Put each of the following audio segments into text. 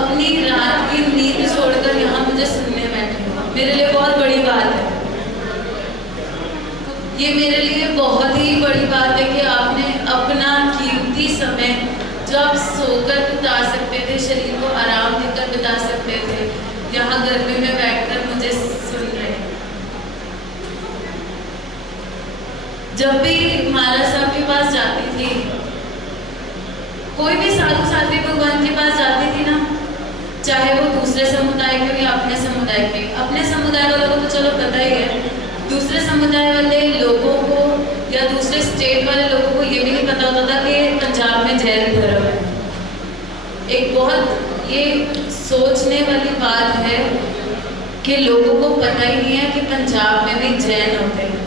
अपनी रात की नींद छोड़कर यहाँ मुझे सुनने बैठे हो, मेरे लिए बहुत बड़ी बात है। ये मेरे लिए बहुत ही बड़ी बात है कि आपने अपना कीमती समय जो आप सोकर बिता सकते थे, शरीर को आराम देकर बिता सकते थे, यहाँ गर्मी में बैठकर मुझे सुन रहे हैं। जब भी महाराज साहब के पास जाती थी, कोई भी साधु साध्वी भगवान के पास जाती थी ना, चाहे वो दूसरे समुदाय के या अपने समुदाय के, अपने समुदाय वालों को तो चलो पता ही है, दूसरे समुदाय वाले लोगों को या दूसरे स्टेट वाले लोगों को ये भी नहीं पता होता था कि पंजाब में जैन धर्म है। एक बहुत ये सोचने वाली बात है कि लोगों को पता ही नहीं है कि पंजाब में भी जैन होते हैं।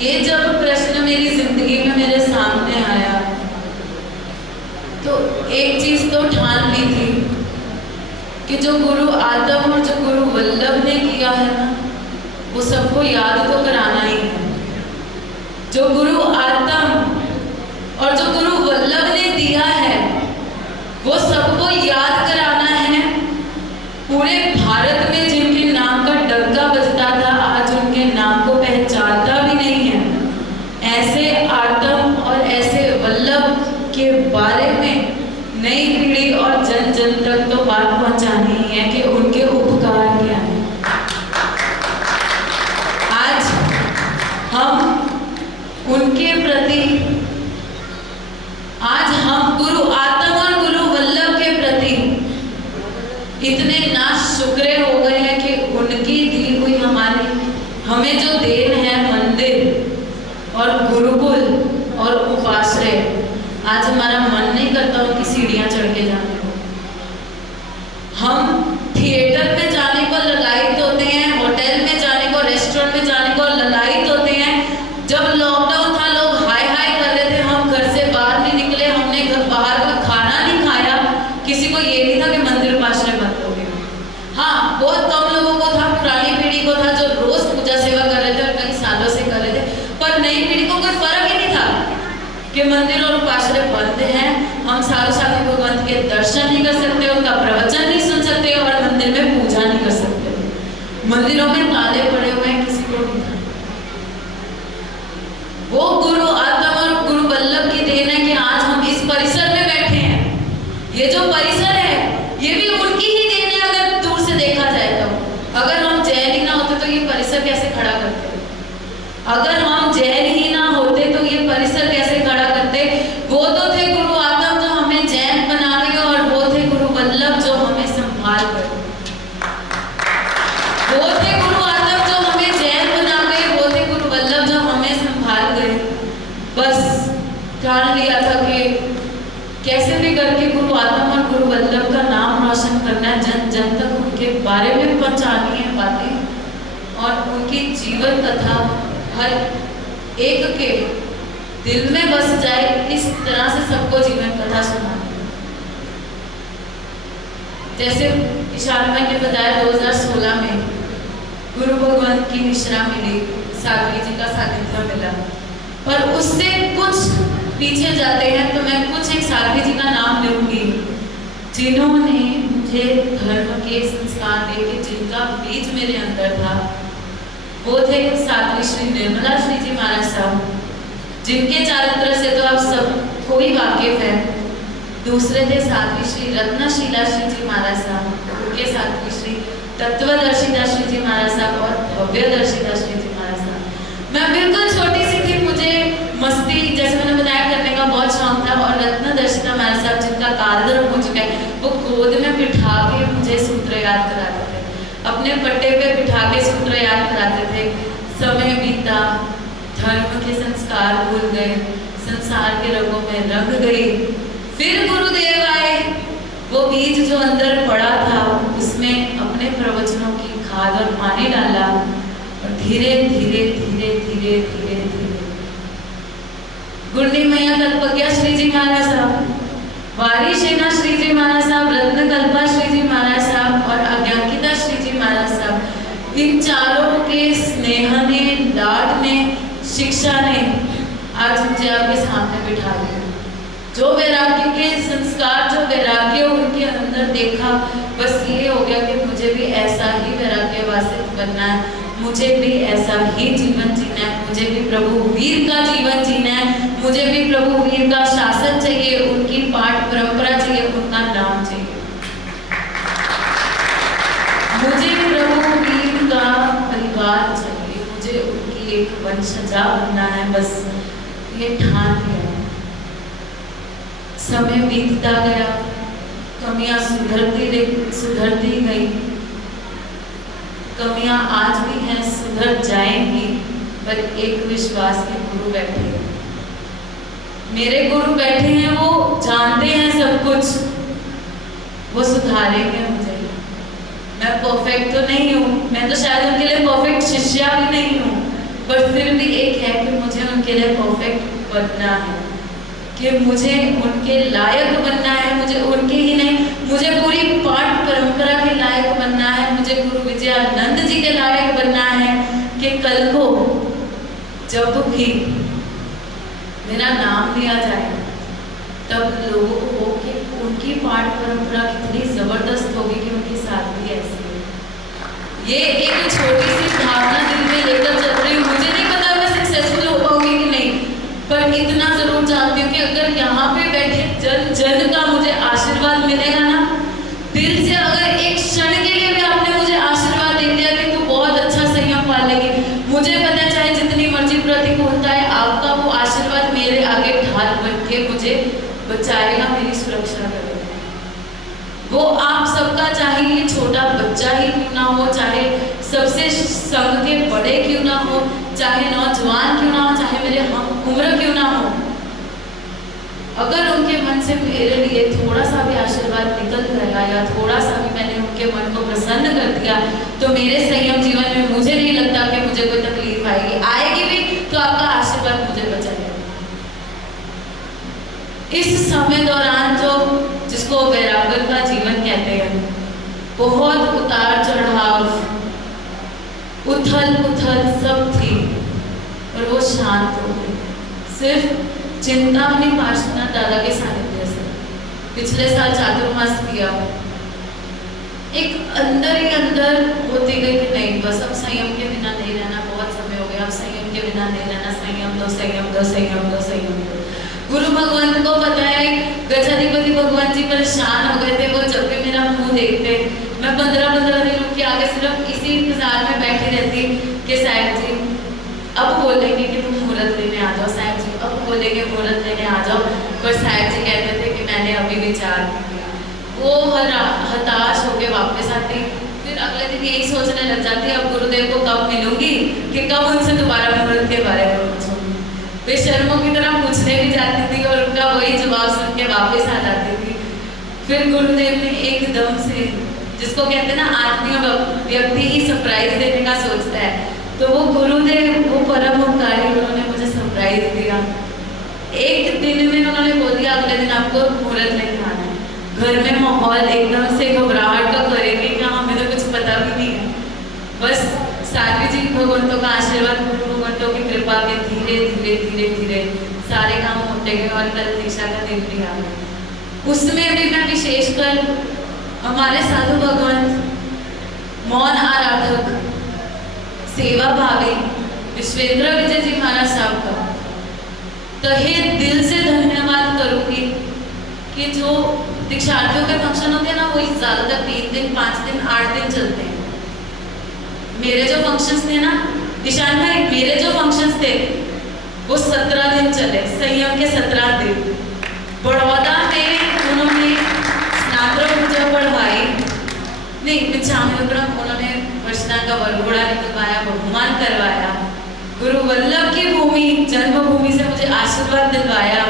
ये जब प्रश्न मेरी जिंदगी में मेरे सामने आया तो एक चीज तो ठान ली थी कि जो गुरु आत्म और जो गुरु वल्लभ ने किया है ना, वो सबको याद तो कराना ही है। जो गुरु आत्म और जो गुरु वल्लभ ने दिया है वो सबको याद कराना है। पूरे भारत में जिनके नाम का डंका बजता था, आज उनके नाम को पहचानता भी नहीं है। ऐसे आत्म और ऐसे वल्लभ के बारे में नई पीढ़ी और जन जन तक तो बात पहुंचानी ही है कि उनके उपकार क्या है। आज हम उनके प्रति, आज हम गुरु आत्म और गुरु वल्लभ के प्रति इतने नाशुक्रे हो गए हैं कि उनकी दी हुई हमें जो देन है मंदिर और गुरुकुल और उपाश्रय, आज हमारा मन नहीं करता उनकी सीढ़ियां चढ़ के जाने को। हम थिएटर में जाने को ललायित होते हैं, होटल में जाने को, रेस्टोरेंट में जाने को ललायित होते हैं। जब लॉकडाउन था लोग हाय हाय कर रहे थे, हम घर से बाहर नहीं निकले, हमने बाहर का खाना नहीं खाया। किसी को ये नहीं था कि मंदिर उपाश्रय बंद हो गए। हाँ, बहुत कम लोगों को था, पुरानी पीढ़ी को था जो रोज पूजा सेवा कर रहे थे और कई सालों से कर रहे थे, पर नई पीढ़ी को कोई फर्क ही नहीं था कि मंदिर और उपाश्रय बंद हैं। हम साधु साध्वी भगवंत के दर्शन नहीं कर सकते, उनका प्रवचन नहीं सुन सकते और मंदिर में पूजा नहीं कर सकते। मंदिरों में ताले पड़े हुए हैं, किसी को नहीं। वो गुरु आत्म और गुरु वल्लभ की देन है कि आज हम इस परिसर में बैठे हैं। ये जो परिसर है ये भी उनकी ही देन है अगर दूर से देखा जाए तो। अगर हम जैन ही ना होते तो ये परिसर कैसे खड़ा करते? अगर हम जैन ही ना होते तो ये परिसर कैसे खड़ा करते? वो तो थे गुरु आत्म जो हमें जैन बना गए और वो थे गुरु वल्लभ जो हमें संभाल गए। वो थे गुरु आत्म जो हमें जैन बना गए, वो थे गुरु वल्लभ जो हमें संभाल गए। बस ठान लिया था कि कैसे भी करके गुरु आत्म और गुरु वल्लभ का नाम रोशन करना है, जन जन तक उनके बारे में पहुंचानी है बातें और उनकी जीवन कथा हर एक के दिल में बस जाए, इस तरह से सबको जीवन कथा सुनानी। जैसे इशारा मैंने बताया 2016 में गुरु भगवान की निश्रा मिली, साध्वी जी का सानिध्य मिला, पर उससे कुछ पीछे जाते हैं तो मैं कुछ एक साध्वी जी का नाम लूंगी जिन्होंने मुझे धर्म के संस्कार देके, जिनका बीज मेरे अंदर था। वो थे साध्वी श्री निर्मला श्री जी महाराज साहब, जिनके चारित्र से तो आप सब कोई वाकिफ है। दूसरे थे साध्वी श्री रत्नशीला श्री जी महाराज साहब, उनके साध्वी श्री तत्वदर्शिता श्री जी महाराज साहब और भव्यदर्शिता श्री जी महाराज साहब। मैं बिल्कुल छोटी सी थी, मुझे मस्ती जैसे मैंने बताया करने का बहुत शौक था और रत्नदर्शिता महाराज साहब जिनका कालधर्म हो चुका है, वो गोद में बिठा के मुझे सूत्र याद कराते थे, अपने पट्टे पे बिठा के सूत्र याद कराते थे। समय बीता, धर्म के संस्कार भूल गए, संसार के रंगों में रंग गई। फिर गुरुदेव आए, वो बीज जो अंदर पड़ा था उसमें अपने प्रवचनों की खाद और पानी डाला और धीरे धीरे धीरे धीरे धीरे धीरे गुरनी मैया कल्पज्ञा श्री जी महाराज साहब, वारी सेना श्री जी महाराज साहब, रत्नकल्पा श्री जी महाराज साहब और अज्ञाकिता श्री जी महाराज साहब, इन चारों के स्नेह ने, लाड ने, शिक्षा ने आज मुझे आपके सामने बिठा दिया। जो वैराग्य के संस्कार, जो बनना है, मुझे भी ऐसा ही जीवन जीना है, मुझे भी प्रभु वीर का जीवन जीना है, मुझे भी प्रभु वीर का शासन चाहिए, उनकी पाठ परंपरा चाहिए, उनका नाम चाहिए। मुझे प्रभु वीर का परिवार चाहिए, मुझे उनकी एक वंशजा बनना है, बस ये ठान लिया। समय बीतता गया, कमियां सुधरती गई, कमियां आज भी हैं, सुधर जाएंगी, पर एक विश्वास के गुरु बैठे हैं, मेरे गुरु बैठे हैं, वो जानते हैं सब कुछ, वो सुधारेंगे मुझे। मैं परफेक्ट तो नहीं हूँ, मैं तो शायद उनके लिए परफेक्ट शिष्या भी नहीं हूँ, पर फिर भी एक है कि मुझे उनके लिए परफेक्ट बनना है, कि मुझे उनके लायक बनना है, मुझे उनके ही नहीं, मुझे पूरी पाठ परंपरा के लायक बनना है, मुझे गुरु विजयानंद जी के लायक बनना है, कि कल को जब भी मेरा नाम लिया जाए तब लोगों को हो कि उनकी पाठ परंपरा कितनी जबरदस्त होगी, कि उनकी सादगी ऐसी है। ये एक छोटी सी भावना दिल में लेकर चल रही हूँ, मुझे नहीं पता मैं सक्सेसफुल हो पाऊंगी कि नहीं, पर इतना जरूर जानती हूँ कि अगर यहाँ पे बैठे जन जन का मुझे आशीर्वाद मिलेगा ना, दिल से अगर एक क्षण के लिए भी आपने मुझे आशीर्वाद दे दिया कि तू बहुत अच्छा संयम पालेगी, मुझे पता है चाहे जितनी मर्जी प्रतिकूलता है, आपका वो आशीर्वाद मेरे आगे ढाल बन के मुझे बचाएगा, मेरी सुरक्षा करेगा। वो आप सबका, चाहे ये छोटा बच्चा ही क्यों ना हो, चाहे सबसे संग के बड़े क्यों ना हो, चाहे नौजवान क्यों ना हो, चाहे मेरे हम उम्र क्यों ना हो, अगर उनके मन से मेरे लिए थोड़ा सा भी आशीर्वाद निकल गया या थोड़ा सा भी मैंने उनके मन को प्रसन्न कर दिया, तो मेरे संयम जीवन में मुझे नहीं लगता कि मुझे कोई तकलीफ आएगी, आएगी भी तो आपका आशीर्वाद मुझे बचाएगा। इस समय दौरान जो जिसको वैराग्य का जीवन कहते हैं, बहुत उतार चढ़ाव, उथल पुथल सब थी, और वो शांत हो गई, सिर्फ चिंतामणि पार्श्वनाथ दादा के सानिध्य से। पिछले साल चातुर्मास किया, एक अंदर ही अंदर होती गई कि नहीं, बस अब संयम के बिना नहीं रहना, बहुत समय हो गया, अब संयम के बिना नहीं रहना, संयम दो संयम दो संयम दो संयम दो। गुरु भगवान को पता है, गजाधिपति भगवान जी परेशान हो गए थे, वो जब भी मेरा मुंह देखते, मैं 15-15 दिन उनके आगे सिर्फ इसी इंतजार में बैठी रहती कि साहिब जी अब बोलेंगे कि तुम मुहूर्त लेने आ जाओ, साहिब जी अब बोलेंगे मुहूर्त लेने आ जाओ, पर साहिब जी कहते थे कि मैंने अभी विचार नहीं किया। वो हताश होके वापस आती, फिर अगले दिन यही सोचने लग जाती अब गुरुदेव को कब मिलूंगी, कि कब उनसे दोबारा मुहूर्त के बारे में पूछूंगी। बेशर्मों की तरह पूछने भी जाती थी और उनका वही जवाब सुन के वापस आ जाती थी। फिर गुरुदेव ने एकदम से, जिसको कहते हैं ना आत्मीय व्यक्ति ही सरप्राइज देने का सोचता है, तो वो गुरुदेव, वो परम उपकारी, उन्होंने मुझे सरप्राइज दिया। एक दिन में उन्होंने बोल दिया अगले दिन आपको मुहूर्त लेके आना है। घर में माहौल एकदम से घबराहट का करेंगे क्या, हमें तो कुछ पता भी नहीं है, बस साध्वी जी भगवंतों का आशीर्वाद, गुरु भगवंतों की कृपा के धीरे धीरे धीरे धीरे सारे काम होते गए, और कल दीक्षा का दिन भी आ गया। उसमें भी मैं विशेषकर हमारे साधु भगवंत, मौन आराधक, सेवा भावी विश्वेंद्र विजय जी महाराज साहब का तहे दिल से धन्यवाद करूंगी, कि जो दीक्षार्थियों के फंक्शन होते हैं ना, वो ज्यादातर 3 दिन 5 दिन 8 दिन चलते हैं। मेरे जो फंक्शंस थे ना ईशान भाई, मेरे जो फंक्शंस थे वो 17 दिन चले, संयम के 17 दिन। बड़ौदा में उन्होंने स्नातक पूजा पढ़वाई, नहीं पिछामेपुरम उन्होंने वर्षना का वरघोड़ा निकलवाया, बहुमान करवाया, गुरु वल्लभ की भूमि जन्मभूमि से मुझे आशीर्वाद दिलवाया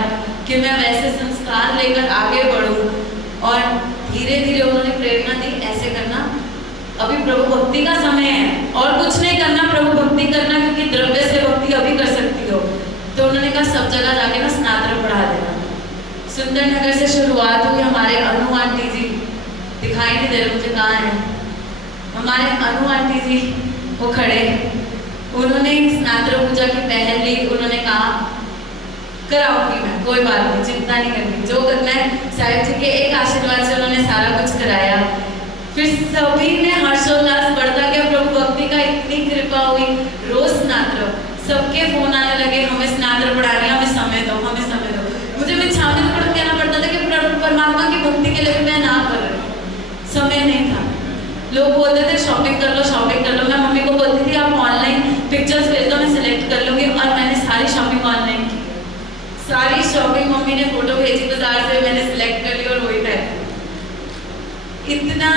कि मैं वैसे संस्कार लेकर आगे बढ़ूं, और धीरे धीरे उन्होंने प्रेरणा दी ऐसे करना, अभी प्रभु भक्ति का समय है और कुछ नहीं करना, प्रभु भक्ति करना, क्योंकि द्रव्य से भक्ति अभी कर सकती हो। तो उन्होंने कहा सब जगह जाके ना स्नातक पढ़ा देना। सुंदर नगर से शुरुआत हुई, हमारे अनु आंटी जी दिखाई नहीं दे रहे मुझे कहाँ है, हमारे अनु आंटी जी वो खड़े, उन्होंने स्नातक पूजा की पहल ली, उन्होंने कहा कराऊंगी मैं, कोई बात नहीं, चिंता नहीं करनी, जो करना है साहिब जी के एक आशीर्वाद से उन्होंने सारा कुछ कराया। फिर सभी ने हर्षोल्लास बढ़ता गया, प्रभु भक्ति का शॉपिंग कर लो, शॉपिंग कर लो। मैं मम्मी को बोलती थी आप ऑनलाइन पिक्चर्स भेज दो, मैं सिलेक्ट कर लूँगी। और मैंने सारी शॉपिंग ऑनलाइन की, सारी शॉपिंग मम्मी ने फोटो भेजी बाजार से, मैंने सिलेक्ट कर ली और वही पहन। इतना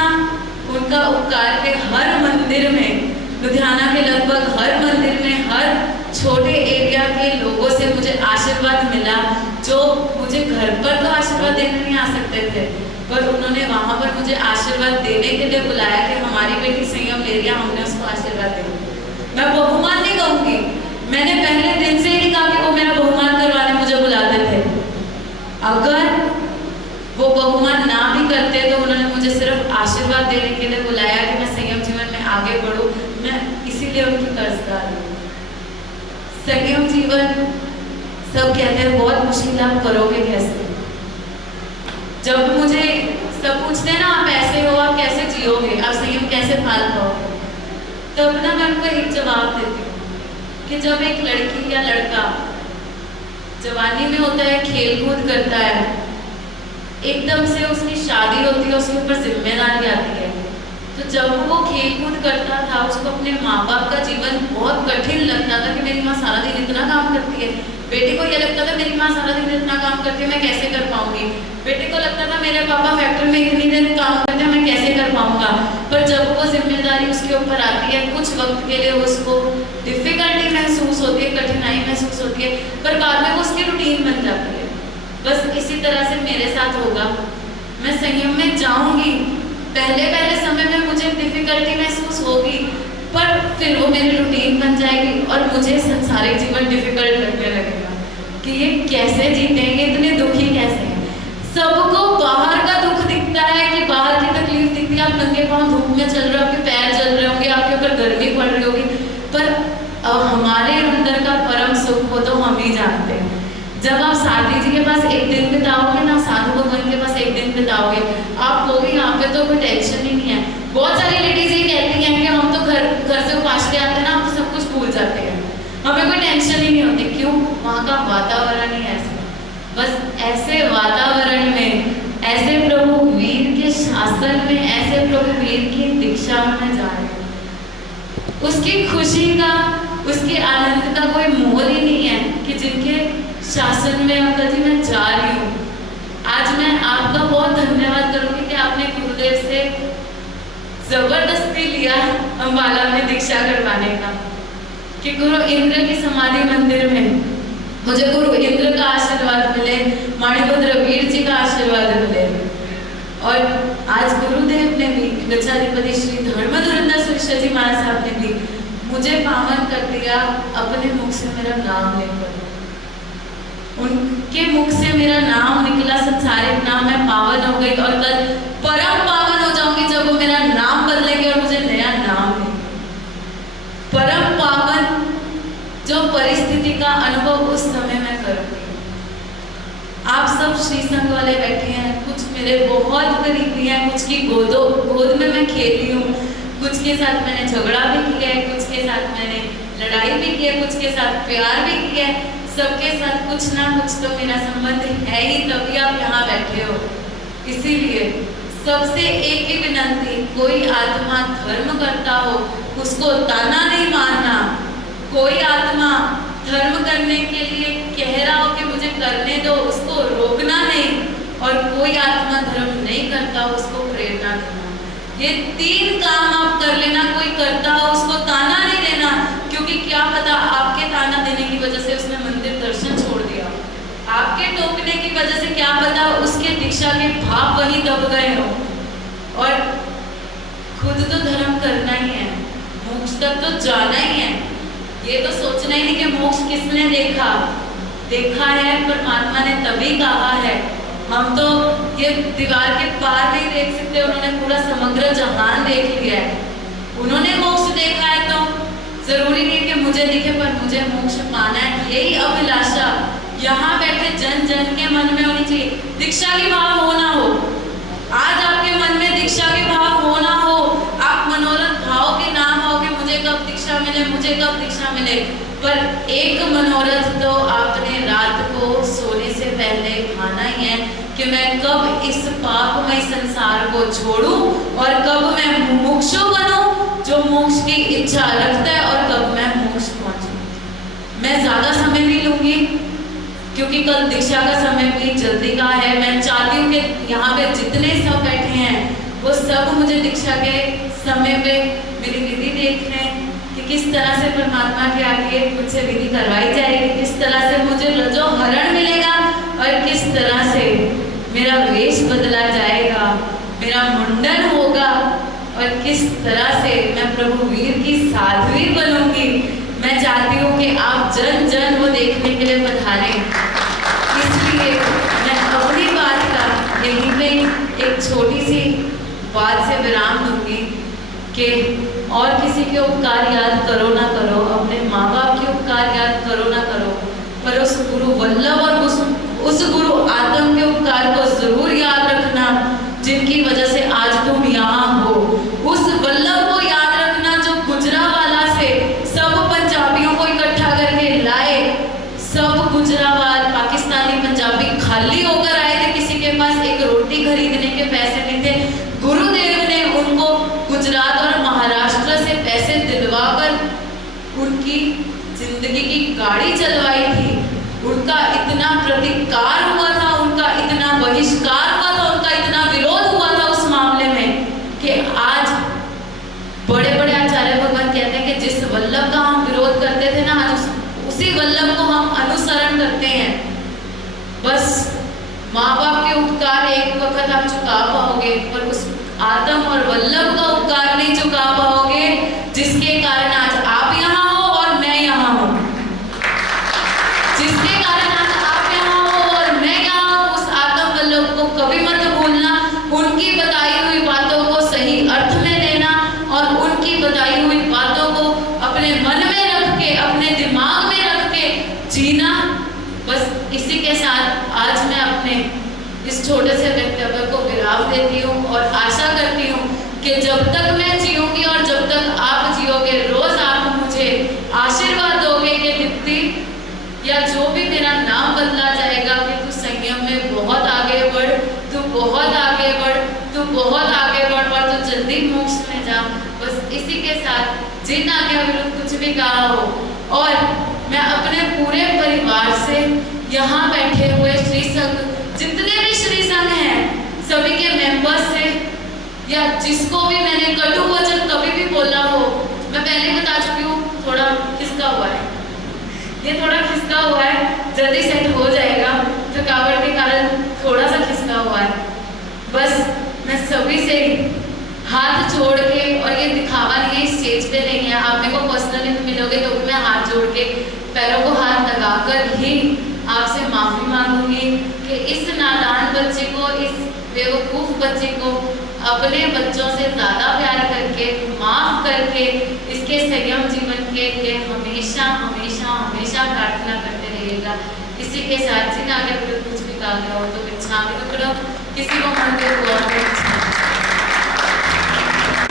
उनका उपकार के हर मंदिर में, लुधियाना के लगभग हर मंदिर में, हर छोटे एरिया के लोगों से मुझे आशीर्वाद मिला, जो मुझे घर पर तो आशीर्वाद देने नहीं आ सकते थे, पर उन्होंने वहाँ पर मुझे आशीर्वाद देने के लिए बुलाया कि हमारी बेटी संयम ले रही है, हमने उसको आशीर्वाद दिया। मैं बहुमान नहीं कहूँगी, मैंने पहले दिन से ही कहा कि वो मेरा बहुमान करवाने मुझे बुलाते थे। अगर वो बहुमान ना भी करते तो उन्होंने मुझे सिर्फ आशीर्वाद देने के लिए बुलाया कि मैं संयम जीवन में आगे बढ़ूं। मैं इसीलिए उनकी कर्जदार हूँ। संयम जीवन सब कहते हैं बहुत मुश्किल, आप करोगे कैसे? जब मुझे सब पूछते हैं ना आप ऐसे हो, आप कैसे जियोगे, आप संयम कैसे पाल पाओगे, तब ना मैं उनको एक जवाब देती हूँ कि जब एक लड़की या लड़का जवानी में होता है, खेल कूद करता है, एकदम से उसकी शादी होती है, उसके ऊपर जिम्मेदारी आती है, तो जब वो खेल कूद करता था उसको अपने माँ बाप का जीवन बहुत कठिन लगता था कि मेरी माँ सारा दिन इतना काम करती है। बेटे को ये लगता था मेरी माँ सारा दिन इतना काम करती है, मैं कैसे कर पाऊंगी। बेटे को लगता था मेरे पापा फैक्ट्री में इतनी देर काम करते हैं, मैं कैसे कर पाऊंगा। पर जब वो जिम्मेदारी उसके ऊपर आती है, कुछ वक्त के लिए उसको डिफिकल्टी महसूस होती है, कठिनाई महसूस होती है, पर बाद में वो उसकी रूटीन बन जाती है। बस इसी तरह से मेरे साथ होगा। मैं संयम में जाऊंगी, पहले समय में मुझे डिफिकल्टी महसूस होगी, पर फिर वो मेरी रूटीन बन जाएगी और मुझे संसारिक जीवन डिफिकल्ट लगने लगेगा कि ये कैसे जीतेंगे, इतने दुखी कैसे हैं। सबको बाहर का दुख दिखता है कि बाहर की तकलीफ दिखती है, आप नंगे पांव धूप में चल रहे हो, आपके पैर जल रहे होंगे, आपके ऊपर गर्मी पड़ रही होगी, पर हमारे अंदर का परम सुख हो तो हम ही जानते हैं। जब आप साधु जी के पास एक दिन बिताओगे ना, साधु भगवान के पास एक दिन बिताओगे, आप कहोगे यहाँ पे तो कोई टेंशन ही नहीं है। बहुत सारी लेडीज ये कहती हैं कि हम तो घर से उपास के आते हैं ना, हम तो सब कुछ भूल जाते हैं, हमें कोई टेंशन ही नहीं होती। क्यों? वहाँ का वातावरण ही ऐसा। बस ऐसे वातावरण में, ऐसे प्रभु वीर के शासन में, ऐसे प्रभु वीर की दीक्षा में मैं जा रही हूँ। उसकी खुशी का, उसके आनंद का कोई मोल ही नहीं है कि जिनके शासन में अंकल जी मैं जा रही हूँ। आज मैं आपका बहुत धन्यवाद करूँगी कि आपने गुरुदेव से जबरदस्ती लिया अम्बाला में दीक्षा करवाने का, कि गुरु इंद्र की समाधि मंदिर में मुझे गुरु इंद्र का आशीर्वाद मिले, माणिभद्र वीर जी का आशीर्वाद मिले। और आज गुरुदेव ने भी, गच्छाधिपति श्री धर्मधुरंधर सुरेश्वर जी महाराज साहब ने भी मुझे पावन कर दिया अपने मुख से मेरा नाम लेकर। उनके मुख से मेरा नाम निकला, संसारिक नाम, मैं पावन हो गई और कल परम पावन हो जाऊंगी जब वो मेरा नाम बदलेंगे और मुझे नया नाम देंगे। परम पावन जो परिस्थिति का अनुभव उस समय मैं करूंगी। आप सब श्री संघ वाले बैठे हैं, कुछ मेरे बहुत करीबी हैं, कुछ की गोद में मैं खेली हूँ, कुछ के साथ मैंने झगड़ा भी किया है, कुछ के साथ मैंने लड़ाई भी की है, कुछ के साथ प्यार भी किया है। सबके साथ कुछ ना कुछ तो मेरा संबंध है ही, तभी आप यहाँ बैठे हो। इसीलिए सबसे एक ही विनंती, कोई आत्मा धर्म करता हो उसको ताना नहीं मारना। कोई आत्मा धर्म करने के लिए कह रहा हो कि मुझे करने दो, उसको रोकना नहीं। और कोई आत्मा धर्म नहीं करता उसको प्रेरणा देना। ये तीन काम आप कर लेना। कोई करता हो उसको ताना नहीं देना, क्योंकि क्या पता आपके ताना देने की वजह से उसने मंदिर दर्शन छोड़ दिया, आपके टोकने की वजह से क्या पता उसके दीक्षा के भाव वहीं दब गए हो। और खुद तो धर्म करना ही है, मोक्ष तक तो जाना ही है। ये तो सोचना ही नहीं कि मोक्ष किसने देखा है, परमात्मा ने तभी कहा है। हम तो ये दीवार के पार नहीं देख सकते, उन्होंने पूरा समग्र जहान देख लिया है। उन्होंने मोक्ष देखा है तो जरूरी नहीं कि मुझे दिखे, पर मुझे मोक्ष पाना है। यही अभिलाषा यहाँ बैठे जन जन के मन में होनी चाहिए। दीक्षा के भाव हो ना हो, आज आपके मन में दीक्षा के भाव हो ना हो, आप मनोरथ भाव के नाम हो कि मुझे कब दीक्षा मिले, मुझे कब दीक्षा मिले। पर एक मनोरथ तो आपने रात को सोने से पहले खाना ही है कि मैं कब इस पापमय संसार को छोड़ूं और कब मैं मुमुक्षु बनूं जो मोक्ष की इच्छा रखता है, और कब मैं मोक्ष पहुंचूं। मैं ज्यादा समय नहीं लूंगी क्योंकि कल दीक्षा का समय भी जल्दी का है। मैं चाहती हूँ कि यहाँ पे जितने सब बैठे हैं वो सब मुझे दीक्षा के समय पे मेरी विधि देख लें कि किस तरह से परमात्मा के आगे मुझसे विधि करवाई जाएगी, किस तरह से मुझे रजो हरण मिलेगा और किस तरह से मेरा वेश बदला जाएगा, मेरा मुंडन होगा और किस तरह से मैं प्रभु वीर की साध्वी बनूंगी। मैं चाहती हूँ कि आप जन जन वो देखने के लिए पधारें। इसलिए मैं अपनी बात का यहीं पे एक छोटी सी बात से विराम दूंगी कि और किसी के उपकार याद करो ना करो, अपने माँ बाप के उपकार याद करो ना करो, पर उस गुरु वल्लभ और उस गुरु आत्म के उपकार को जरूर याद रखना जिनकी वजह से आज तुम यहाँ हो। उस वल्लभ को याद रखना जो गुजरावाला से सब पंजाबियों को इकट्ठा करके लाए। सब गुजरावाल पाकिस्तानी पंजाबी खाली होकर आए थे, किसी के पास एक रोटी खरीदने के पैसे नहीं थे। गुरुदेव ने उनको गुजरात और महाराष्ट्र से पैसे दिलवाकर उनकी जिंदगी की गाड़ी चलवाई थी। उनका इतना प्रतिकार हुआ था, उनका इतना बहिष्कार हुआ था, उनका इतना विरोध हुआ था उस मामले में कि आज बड़े बड़े आचार्य भगवान कहते हैं कि जिस वल्लभ का हम विरोध करते थे ना, आज उसी वल्लभ को हम अनुसरण करते हैं। बस माँ बाप के उपकार एक वक्त आप चुका पाओगे, पर उस आत्म और वल्लभ का उपकार नहीं चुका पाओगे, जिसके कारण आज आप यहाँ हो और मैं यहाँ हूँ। जिसके कारण आज आप यहाँ हो और मैं यहाँ हूँ, उस आत्म वल्लभ को कभी मत भूलना। उनकी बताई हुई बातों को सही अर्थ में लेना और उनकी बताई हुई बातों को अपने मन में रख के, अपने दिमाग में रख के जीना। बस इसी के साथ आज मैं अपने इस छोटे से वक्तव्य को विराम देती हूँ और आशा करती हूँ कि जब तक मैं जीऊंगी और जब तक आप जियोगे, रोज आप मुझे आशीर्वाद दोगे कि दीप्ति, या जो भी मेरा नाम बदला जाएगा कि तू संयम में बहुत आगे बढ़, तू बहुत आगे बढ़, तू बहुत आगे बढ़ और तू जल्दी मोक्ष में जा। बस इसी के साथ जिन आज्ञा विरुद्ध कुछ भी कहा हो, और मैं अपने पूरे परिवार से, यहाँ बैठे हुए श्री संघ जितने भी श्री संघ हैं, सभी के मेंबर्स से, या जिसको भी मैंने कटु वचन कभी भी बोला हो, मैं पहले बता चुकी हूँ, थोड़ा खिसका हुआ है, ये थोड़ा खिसका हुआ है, जल्दी सेट हो जाएगा। थकावट के कारण थोड़ा सा खिसका हुआ है। बस मैं सभी से हाथ जोड़ के, और ये दिखावा नहीं है, स्टेज पे नहीं है, आप मेरे को पर्सनली मिलोगे तो भी मैं हाथ जोड़ के पैरों को हाथ लगाकर ही आपसे माफी मांगूंगी कि इस नादान बच्चे को, इस बेवकूफ बच्चे को अपने बच्चों से ज्यादा प्यार करके, माफ करके, इसके संयम जीवन के लिए हमेशा हमेशा हमेशा प्रार्थना करते रहिएगा। इसी के साथ जिन आगे कुछ भी कहा गया हो तो इच्छा किसी को मन के हुआ